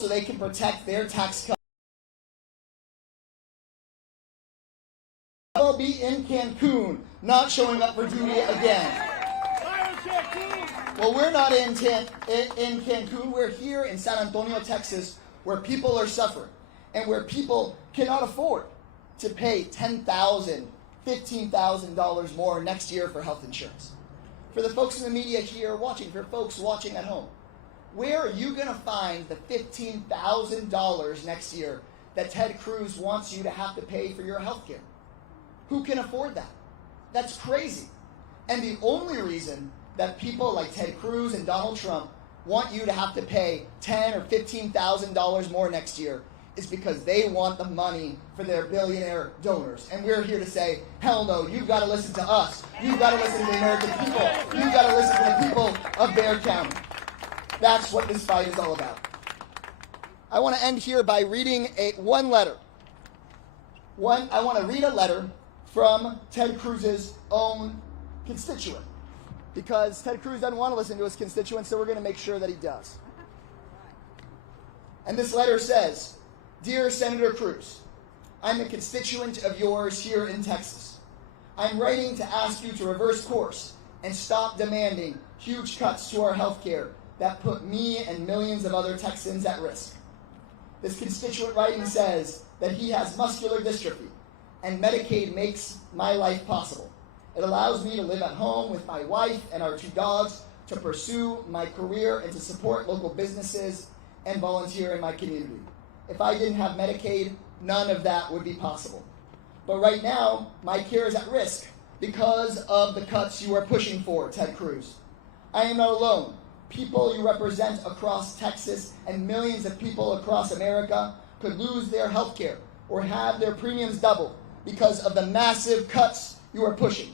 so they can protect their tax cuts. I'll be in Cancun, not showing up for duty again. Well, we're not in Cancun. We're here in San Antonio, Texas, where people are suffering and where people cannot afford to pay $10,000, $15,000 more next year for health insurance. For the folks in the media here watching, for folks watching at home, where are you going to find the $15,000 next year that Ted Cruz wants you to have to pay for your health care? Who can afford that? That's crazy. And the only reason that people like Ted Cruz and Donald Trump want you to have to pay $10,000 or $15,000 more next year is because they want the money for their billionaire donors. And we're here to say, hell no, you've got to listen to us. You've got to listen to the American people. You've got to listen to the people of Bexar County. That's what this fight is all about. I want to end here by reading one letter. I want to read a letter from Ted Cruz's own constituent, because Ted Cruz doesn't want to listen to his constituents, so we're going to make sure that he does. And this letter says, "Dear Senator Cruz, I'm a constituent of yours here in Texas. I'm writing to ask you to reverse course and stop demanding huge cuts to our health care that put me and millions of other Texans at risk. This constituent writing says that he has muscular dystrophy, and Medicaid makes my life possible. It allows me to live at home with my wife and our 2 dogs, to pursue my career and to support local businesses and volunteer in my community. If I didn't have Medicaid, none of that would be possible. But right now, my care is at risk because of the cuts you are pushing for, Ted Cruz. I am not alone. People you represent across Texas and millions of people across America could lose their health care or have their premiums doubled because of the massive cuts you are pushing.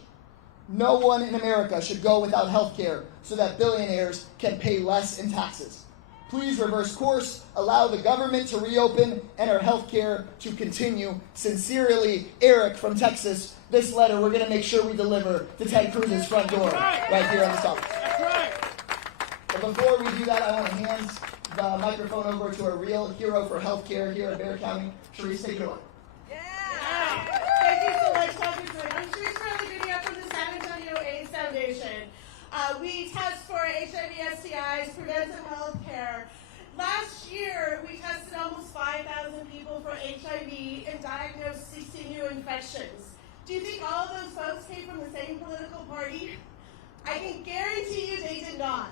No one in America should go without health care so that billionaires can pay less in taxes. Please reverse course, allow the government to reopen, and our health care to continue. Sincerely, Eric from Texas." This letter we're going to make sure we deliver to Ted Cruz's front door right here on this office. That's right. But before we do that, I want to hand the microphone over to a real hero for health care here in Bexar County. Sharice, take it away. Thank you so much, Dr. Joy. I'm Sharice from the video from the San Antonio AIDS Foundation. We test for HIV, STIs, preventive health care. Last year, we tested almost 5,000 people for HIV and diagnosed 60 new infections. Do you think all of those folks came from the same political party? I can guarantee you they did not.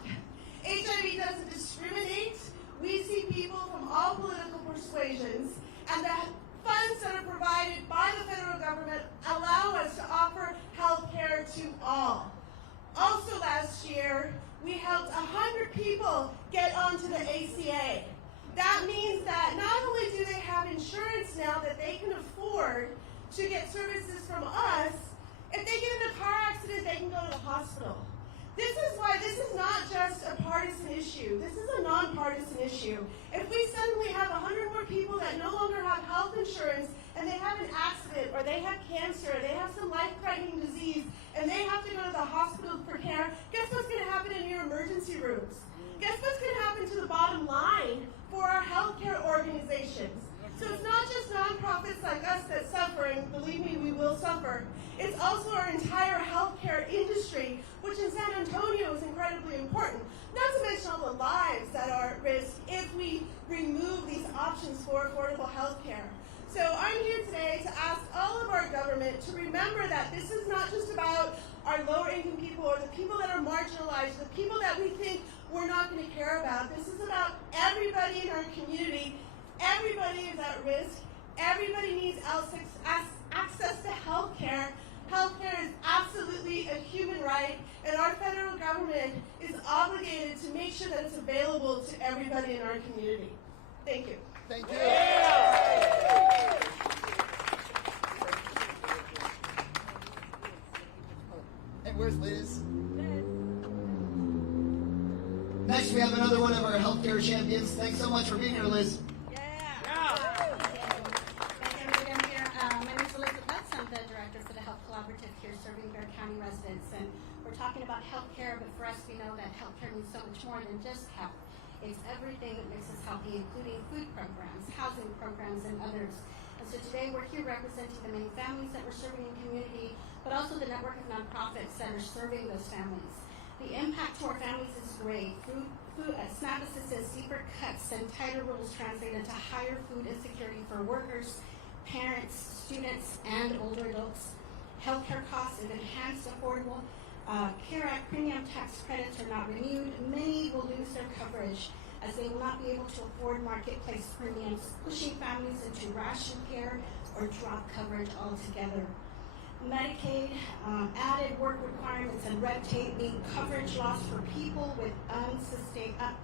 HIV doesn't discriminate. We see people from all political persuasions, and the funds that are provided by the federal government allow us to offer health care to all. Also last year, we helped 100 people get onto the ACA. That means that not only do they have insurance now that they can afford to get services from us, if they get in a car accident, they can go to the hospital. This is why this is not just a partisan issue. This is a nonpartisan issue. If we suddenly have 100 more people that no longer have health insurance and they have an accident or they have cancer, or they have some life-threatening disease, and they have to go to the hospital for care, guess what's going to happen in your emergency rooms? Guess what's going to happen to the bottom line for our healthcare organizations? So it's not just nonprofits like us that suffer, and believe me, we will suffer. It's also our entire healthcare industry, which in San Antonio is incredibly important. Not to mention all the lives that are at risk if we remove these options for affordable healthcare. So I'm here today to ask all of our government to remember that this is not just about our lower income people or the people that are marginalized, the people that we think we're not going to care about. This is about everybody in our community. Everybody is at risk. Everybody needs access to health care. Health care is absolutely a human right, and our federal government is obligated to make sure that it's available to everybody in our community. Thank you. Thank you. And where's Liz? Next, we have another one of our healthcare champions. Thanks so much for being here, Liz. Residents, and we're talking about healthcare, but for us, we know that healthcare means so much more than just health. It's everything that makes us healthy, including food programs, housing programs, and others. And so today we're here representing the many families that we're serving in community, but also the network of nonprofits that are serving those families. The impact to our families is great. SNAP assistance, deeper cuts, and tighter rules translate into higher food insecurity for workers, parents, students, and older adults. Healthcare costs and enhanced affordable CARE Act premium tax credits are not renewed. Many will lose their coverage as they will not be able to afford marketplace premiums, pushing families into ration care or drop coverage altogether. Medicaid, added work requirements and red tape mean coverage loss for people with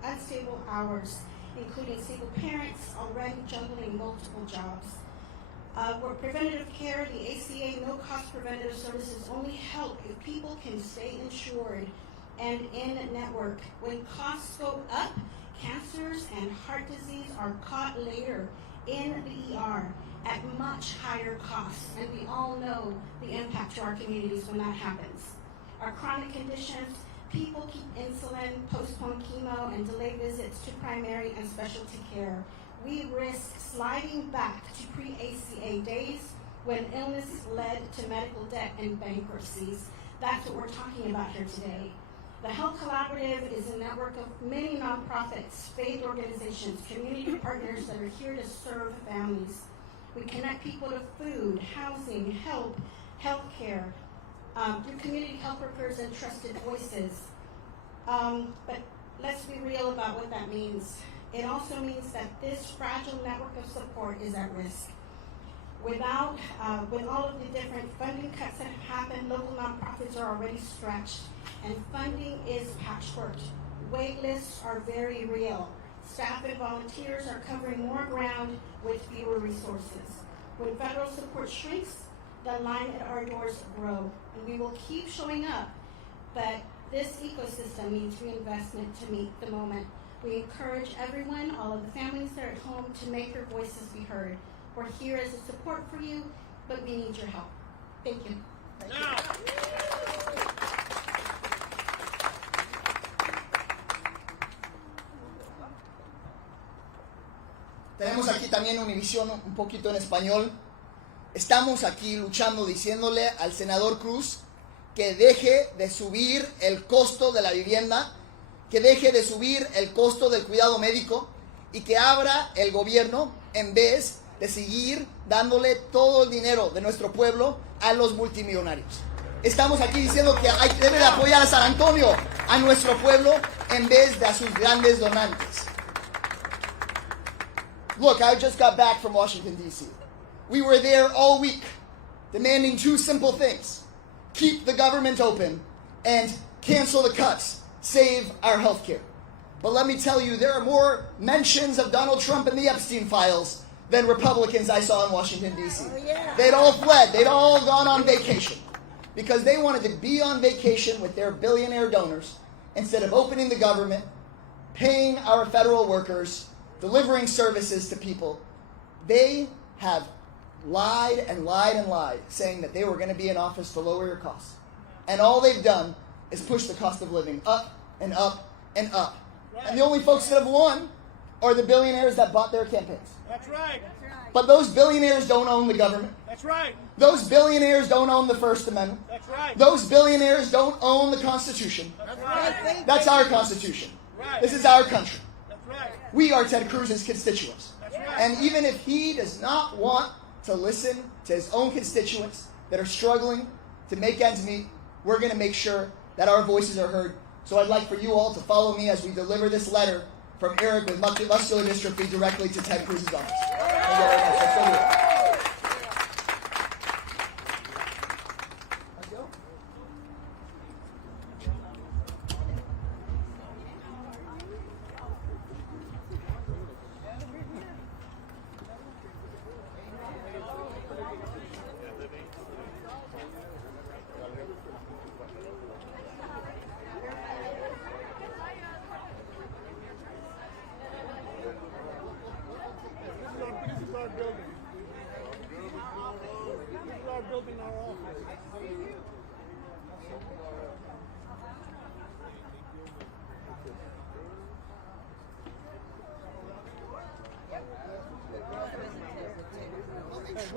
unstable hours, including single parents already juggling multiple jobs. Where preventative care, the ACA no-cost preventative services only help if people can stay insured and in network. When costs go up, cancers and heart disease are caught later in the ER at much higher costs, and we all know the impact to our communities when that happens. Our chronic conditions, people keep insulin, postpone chemo, and delay visits to primary and specialty care. We risk sliding back to pre-ACA days when illness led to medical debt and bankruptcies. That's what we're talking about here today. The Health Collaborative is a network of many nonprofits, faith organizations, community partners that are here to serve families. We connect people to food, housing, healthcare, through community health workers and trusted voices. But let's be real about what that means. It also means that this fragile network of support is at risk. With all of the different funding cuts that have happened, local nonprofits are already stretched, and funding is patchworked. Wait lists are very real. Staff and volunteers are covering more ground with fewer resources. When federal support shrinks, the line at our doors grow, and we will keep showing up, but this ecosystem needs reinvestment to meet the moment. We encourage everyone, all of the families that are at home, to make your voices be heard. We're here as a support for you, but we need your help. Thank you. Thank you. Tenemos aquí también Univisión un poquito en español. Estamos aquí luchando, diciéndole al senador Cruz que deje de subir el costo de la vivienda, que deje de subir el costo del cuidado médico y que abra el gobierno en vez de seguir dándole todo el dinero de nuestro pueblo a los multimillonarios. Estamos aquí diciendo que debe de apoyar a San Antonio, a nuestro pueblo, en vez de a sus grandes donantes. Look, I just got back from Washington, D.C. We were there all week, demanding two simple things: keep the government open and cancel the cuts, save our health care. But let me tell you, there are more mentions of Donald Trump in the Epstein files than Republicans I saw in Washington, D.C. They'd all fled. They'd all gone on vacation because they wanted to be on vacation with their billionaire donors instead of opening the government, paying our federal workers, delivering services to people. They have lied and lied and lied, saying that they were going to be in office to lower your costs. And all they've done is push the cost of living up and up and up. Right. And the only folks that have won are the billionaires that bought their campaigns. That's right. But those billionaires don't own the government. That's right. Those billionaires don't own the First Amendment. That's right. Those billionaires don't own the Constitution. That's right. That's our Constitution. Right. This is our country. That's right. We are Ted Cruz's constituents. That's right. And even if he does not want to listen to his own constituents that are struggling to make ends meet, we're going to make sure that our voices are heard. So I'd like for you all to follow me as we deliver this letter from Eric with muscular dystrophy directly to Ted Cruz's office. Thank you very much. Let's go do it. Let's go.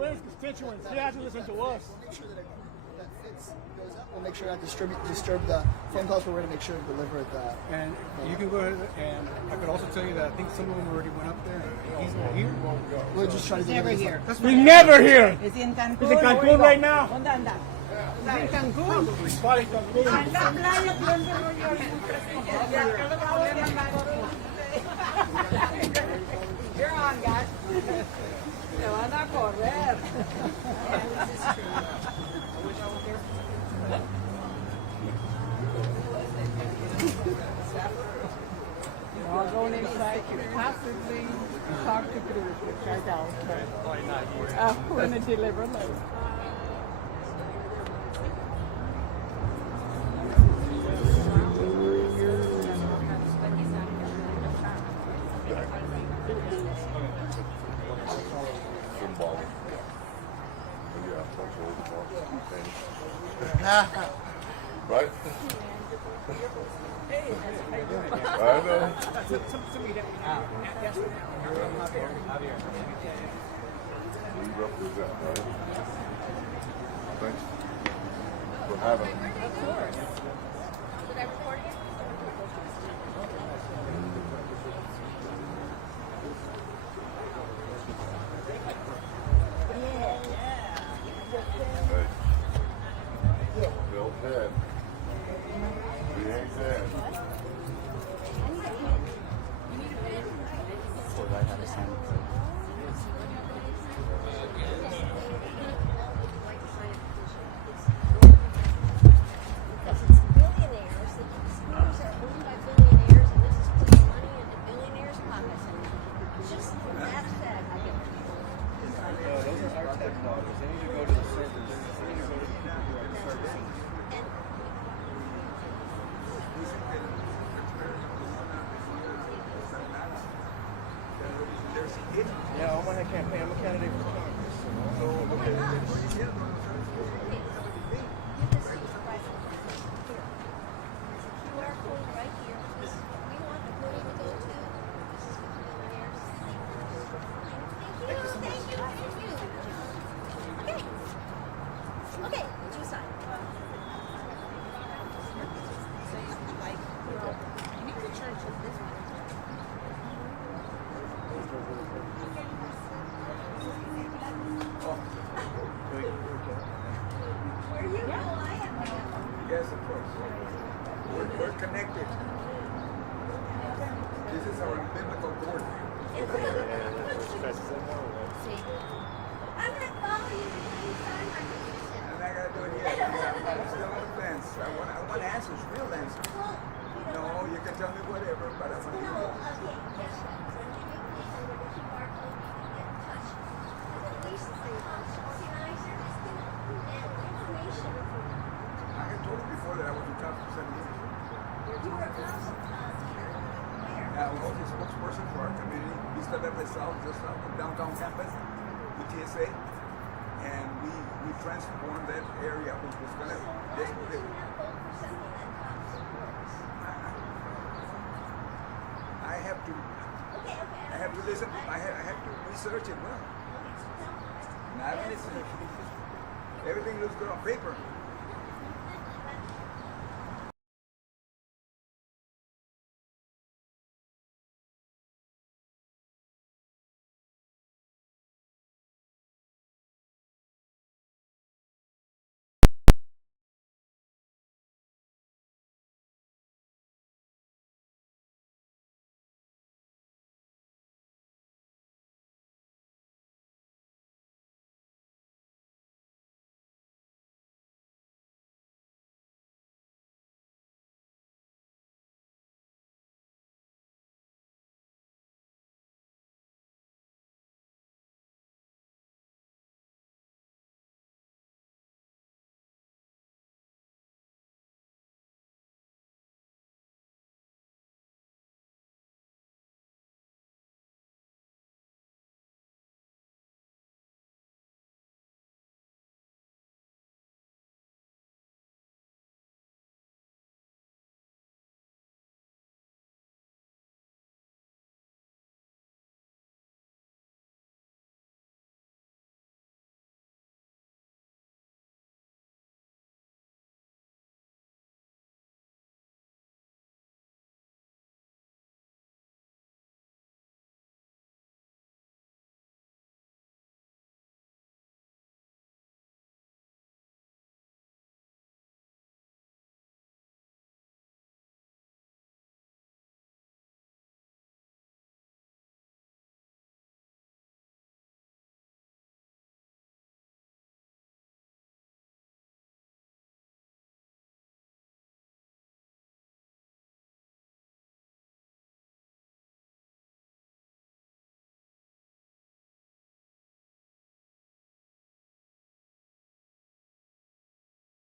to his constituents. He has to listen to us. We'll make sure that fits goes up. We'll make sure not to disturb the phone calls. We're going to make sure to deliver the. And you can go ahead, and I could also tell you that I think some of them already went up there. And he's not here. We'll just try to Never deliver here. this. He's never here. It's in Cancun. He's in Cancun right now. ¿Dónde anda? Está en Cancún. Probably Cancun. En la playa, ¿dónde no yo? You're on, guys. Te van a correr. I'll go inside to possibly talk to Cruz, which I doubt. Probably not here. We're going to deliver later. Right? I know. We represent, right? Thanks for having me. Hey. Bill dead. We ain't dead. Yeah, I'm on that campaign. I'm a candidate for Congress. So, Yes, of course. We're connected. This is our biblical board. I'm gonna follow you anytime I can. I'm not gonna do it yet. I'm still on the fence. I want answers, real answers. Well, No, you can tell me whatever, but I want to no, know. okay, yes. We're gonna keep our phone and get in touch. Because at least the organizer is gonna get information. I had told you before that I was a top for 7 years. You were a council leader. Where? I was a spokesperson for our community. We started up just south of downtown campus with TSA. And we transformed that area, which was gonna Why would desperately. you not vote for something that cops supports? I have to. Okay, okay. I have to listen. I have to research it well. Not listen. Everything looks good on paper.